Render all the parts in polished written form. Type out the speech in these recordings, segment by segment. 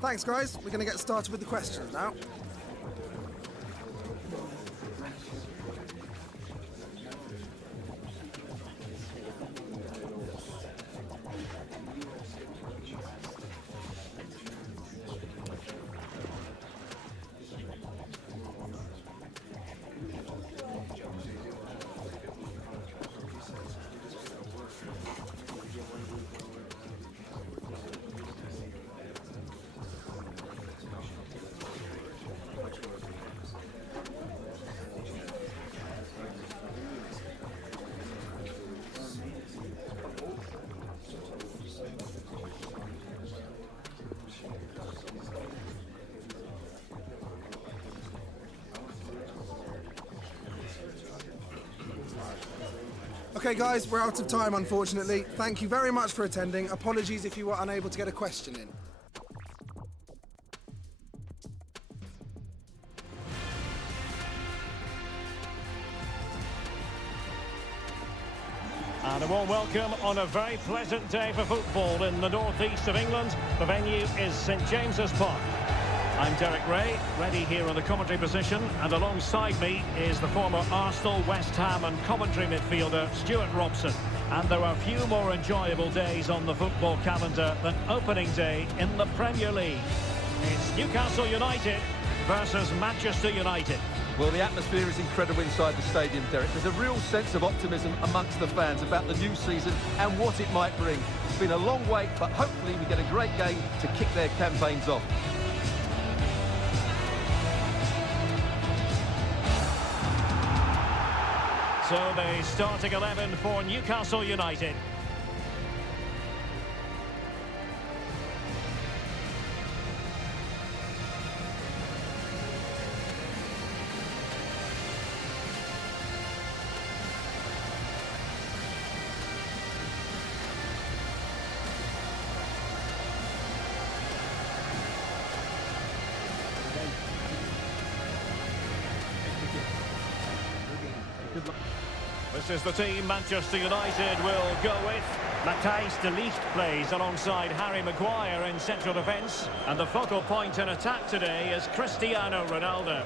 Thanks, guys. We're going to get started with the questions now. Okay guys, we're out of time unfortunately. Thank you very much for attending. Apologies if you were unable to get a question in. And a warm welcome on a very pleasant day for football in the northeast of England. The venue is St James's Park. I'm Derek Ray, ready here in the commentary position, and alongside me is the former Arsenal, West Ham and Coventry midfielder Stuart Robson. And there are few more enjoyable days on the football calendar than opening day in the Premier League. It's Newcastle United versus Manchester United. Well, the atmosphere is incredible inside the stadium, Derek. There's a real sense of optimism amongst the fans about the new season and what it might bring. It's been a long wait, but hopefully we get a great game to kick their campaigns off. So the starting 11 for Newcastle United. This is the team Manchester United will go with. Matthijs de Ligt plays alongside Harry Maguire in central defence. And the focal point in attack today is Cristiano Ronaldo.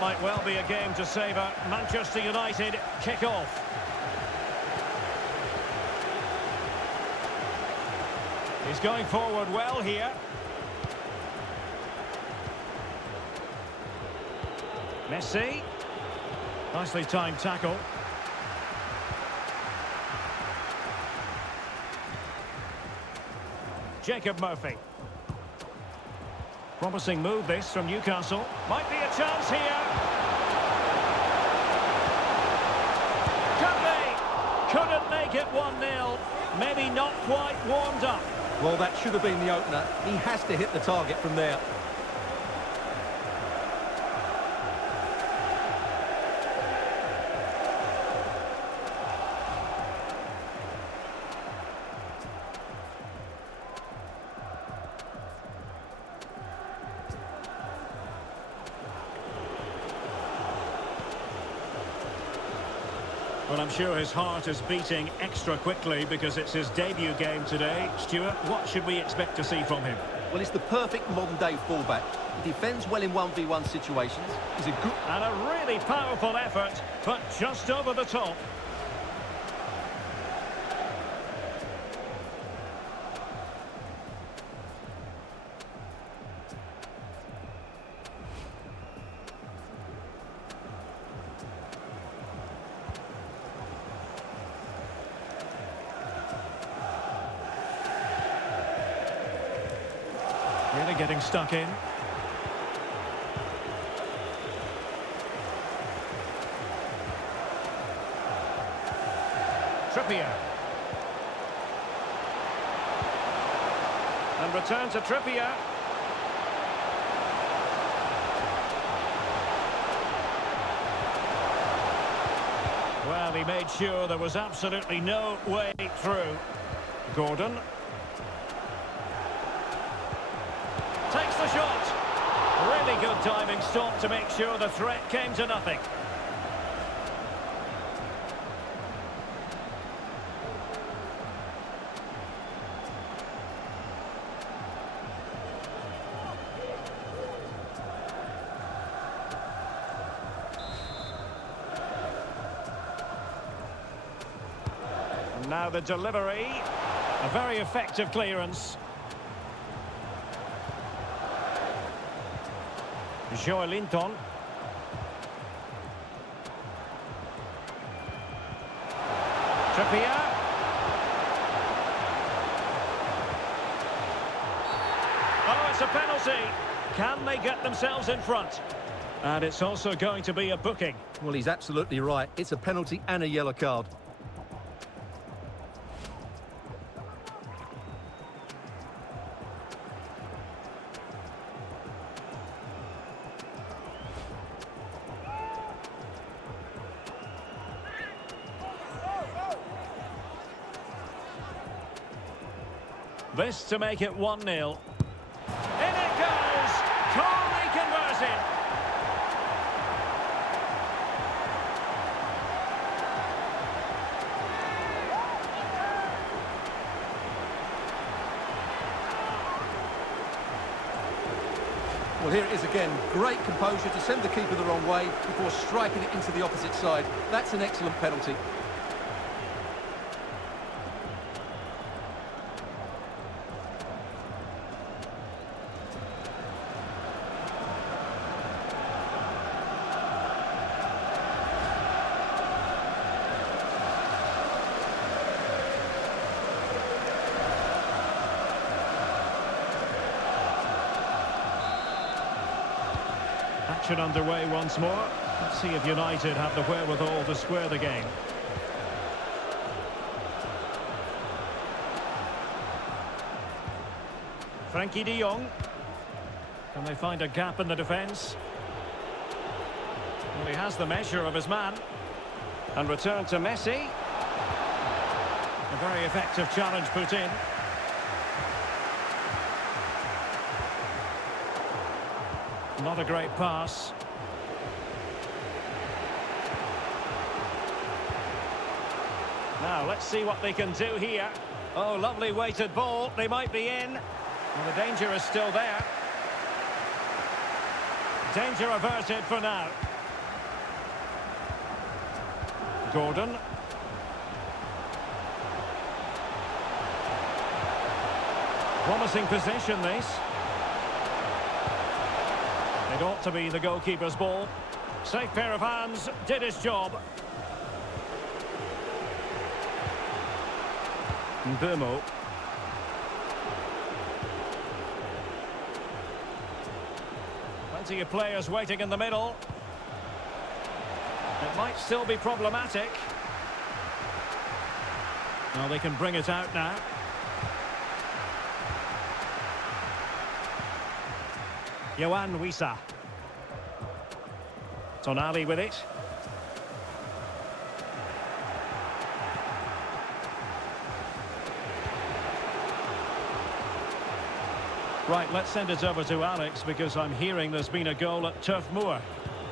Might well be a game to savour. Manchester United kick off. He's going forward well here. Messi. Nicely timed tackle. Jacob Murphy. Promising move this from Newcastle. Might be a chance here. Could be. Couldn't make it 1-0. Maybe not quite warmed up. Well, that should have been the opener. He has to hit the target from there. Well, I'm sure his heart is beating extra quickly because it's his debut game today. Stuart, what should we expect to see from him? Well, he's the perfect modern-day fullback. He defends well in 1v1 situations. He's a good... And a really powerful effort, but just over the top. Really getting stuck in. Trippier. And return to Trippier. Well, he made sure there was absolutely no way through. Gordon. Takes the shot. Really good diving stop to make sure the threat came to nothing. And now the delivery. A very effective clearance. Joelinton. Trippier. Oh, it's a penalty. Can they get themselves in front? And it's also going to be a booking. Well, he's absolutely right. It's a penalty and a yellow card. This to make it 1-0. In it goes! Calmly converted. Well, here it is again. Great composure to send the keeper the wrong way before striking it into the opposite side. That's an excellent penalty. Action underway once more. Let's see if United have the wherewithal to square the game. Frankie de Jong. Can they find a gap in the defence? Well, he has the measure of his man. And return to Messi. A very effective challenge put in. Not a great pass. Now, let's see what they can do here. Oh, lovely weighted ball. They might be in. Well, the danger is still there. Danger averted for now. Gordon. Promising position, this. It ought to be the goalkeeper's ball. Safe pair of hands, did his job. Mbeumo. Plenty of players waiting in the middle. It might still be problematic. Well, they can bring it out now. Yohan Wissa. Tonali with it. Right, let's send it over to Alex because I'm hearing there's been a goal at Turf Moor.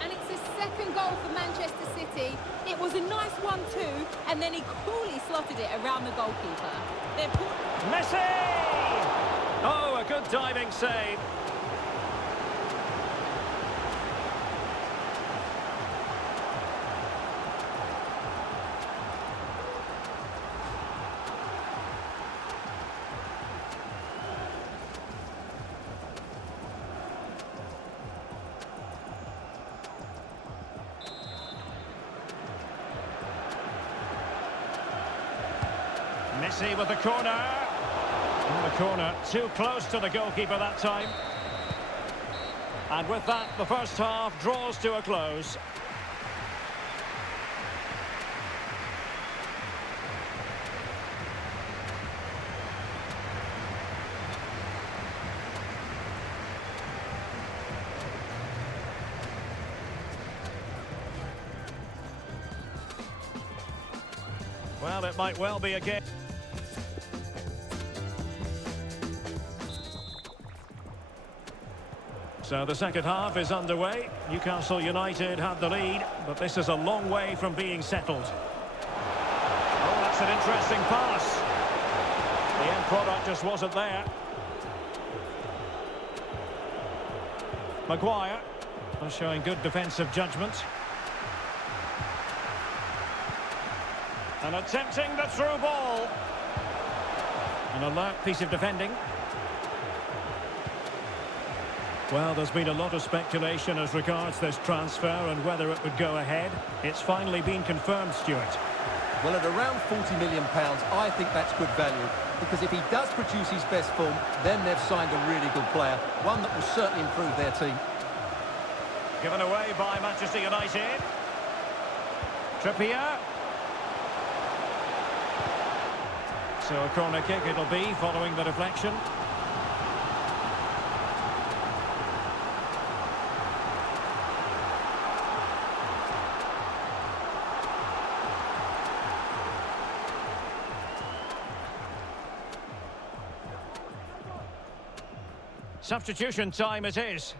And it's his second goal for Manchester City. It was a nice 1-2, and then he coolly slotted it around the goalkeeper. Messi! Oh, a good diving save. Messi with the corner. And the corner too close to the goalkeeper that time. And with that, the first half draws to a close. Well, it might well be again. So the second half is underway. Newcastle United have the lead, but this is a long way from being settled. Oh, that's an interesting pass. The end product just wasn't there. Maguire showing good defensive judgment. And attempting the through ball. An alert piece of defending. Well, there's been a lot of speculation as regards this transfer and whether it would go ahead. It's finally been confirmed, Stuart. Well, at around £40 million, I think that's good value. Because if he does produce his best form, then they've signed a really good player. One that will certainly improve their team. Given away by Manchester United. Trippier. So a corner kick it'll be following the deflection. Substitution time it is.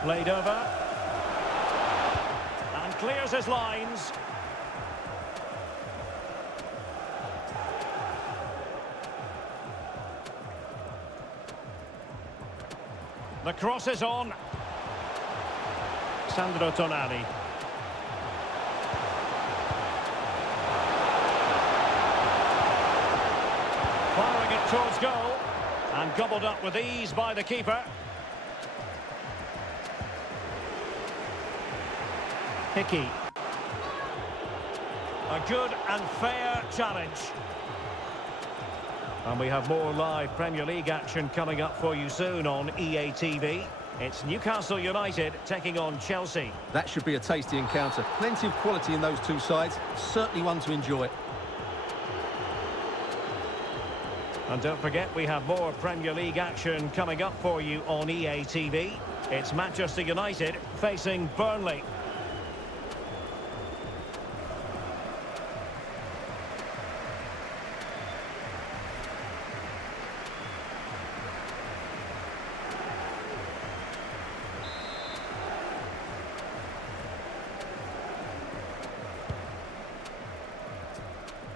Played over. And clears his lines. The cross is on. Sandro Tonali. Firing it towards goal. And gobbled up with ease by the keeper. Hickey. A good and fair challenge. And we have more live Premier League action coming up for you soon on EA TV. It's Newcastle United taking on Chelsea. That should be a tasty encounter. Plenty of quality in those two sides. Certainly one to enjoy. And don't forget, we have more Premier League action coming up for you on EA TV. It's Manchester United facing Burnley.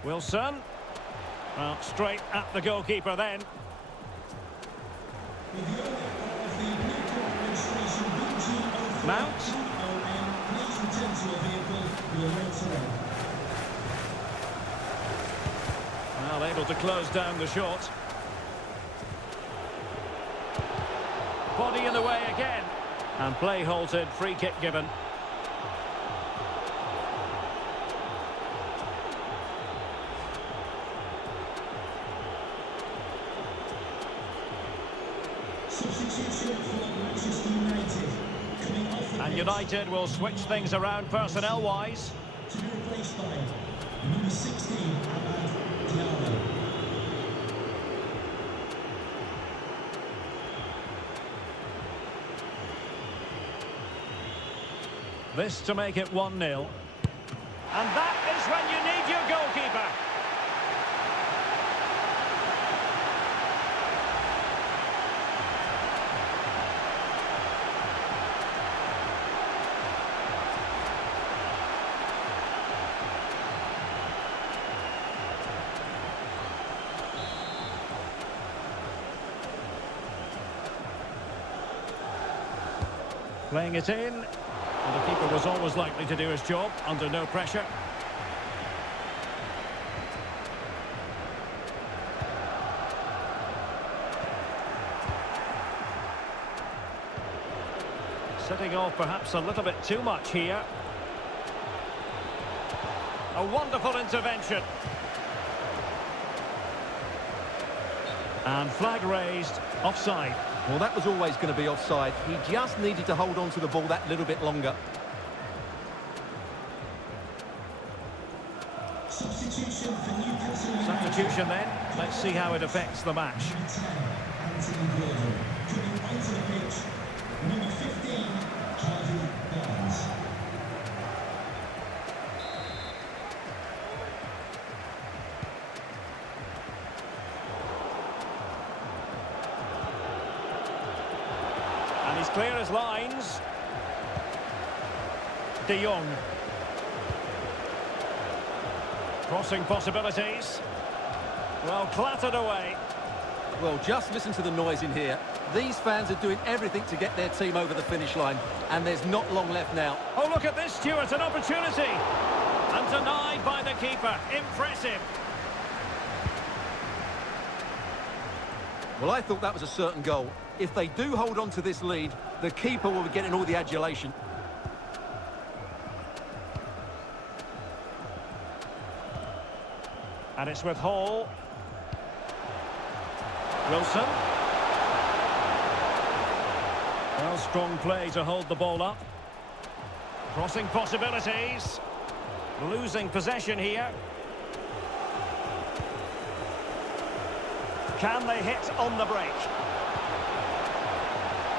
Wilson. Well, straight at the goalkeeper then. Mount. Well, able to close down the shot. Body in the way again. And play halted, free kick given. And United will switch things around personnel-wise. To be replaced by number 16, Diallo. This to make it 1-0. And that is when you need your goalkeeper. Playing it in. And the keeper was always likely to do his job under no pressure. Setting off perhaps a little bit too much here. A wonderful intervention. And flag raised, offside. Well, that was always going to be offside. He just needed to hold on to the ball that little bit longer. Substitution Substitution then. Let's see how it affects the match. And he's clear as lines. De Jong. Crossing possibilities. Well, clattered away. Well, just listen to the noise in here. These fans are doing everything to get their team over the finish line, and there's not long left now. Oh, look at this, Stuart, an opportunity. And denied by the keeper. Impressive. Well, I thought that was a certain goal. If they do hold on to this lead, the keeper will be getting all the adulation. And it's with Hall. Wilson. Well, strong play to hold the ball up. Crossing possibilities. Losing possession here. Can they hit on the break?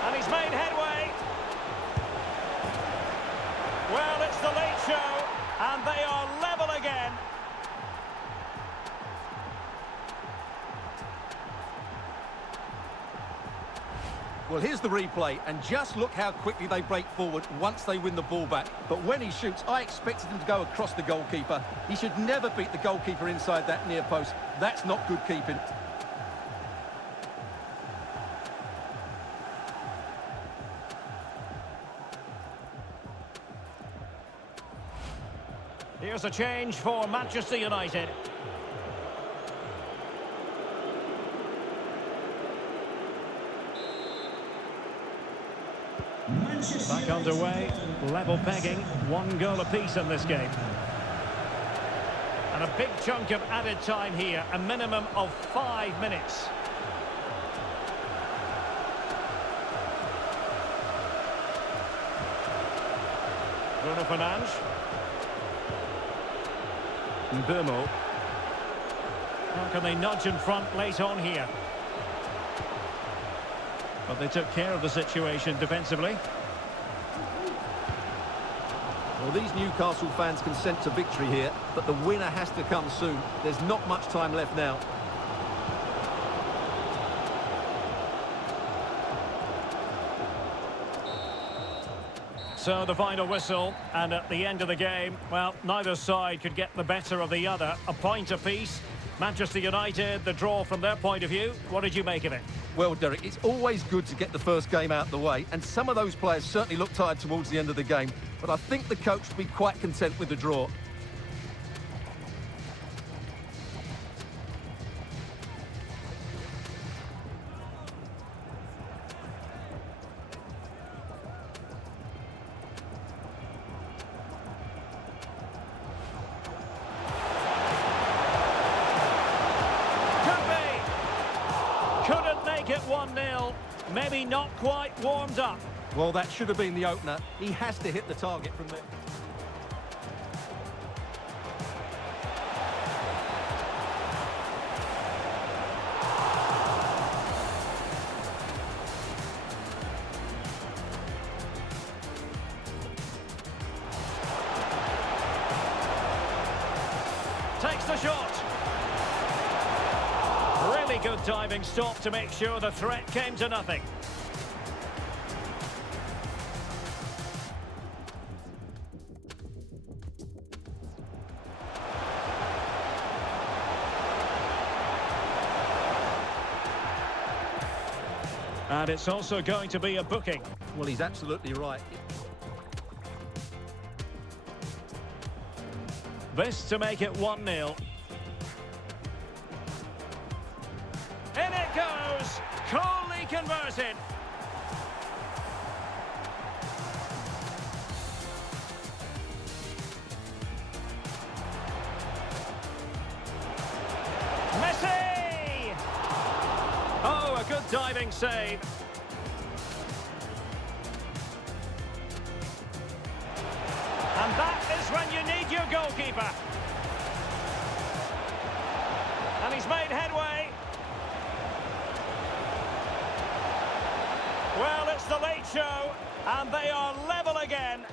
And he's made headway. Well, it's the late show, and they are level again. Well, here's the replay, and just look how quickly they break forward once they win the ball back. But when he shoots, I expected him to go across the goalkeeper. He should never beat the goalkeeper inside that near post. That's not good keeping. Here's a change for Manchester United. Back underway, level pegging, 1 goal apiece in this game. And a big chunk of added time here, a minimum of 5 minutes. Bruno Fernandes. Mbeumo. How can they nudge in front late on here? But they took care of the situation defensively. Well, these Newcastle fans can sense a victory here, but the winner has to come soon. There's not much time left now. So the final whistle, and at the end of the game, well, neither side could get the better of the other. A point apiece. Manchester United, the draw from their point of view. What did you make of it? Well, Derek, it's always good to get the first game out of the way, and some of those players certainly looked tired towards the end of the game, but I think the coach will be quite content with the draw. Couldn't make it 1-0. Maybe not quite warmed up. Well, that should have been the opener. He has to hit the target from there. Takes the shot. Really good diving stop to make sure the threat came to nothing. And it's also going to be a booking. Well, he's absolutely right. This to make it 1-0. In it goes! Coolly converted. Messi! Oh, a good diving save. And that is when you need your goalkeeper. made headway. Well, it's the late show, and they are level again.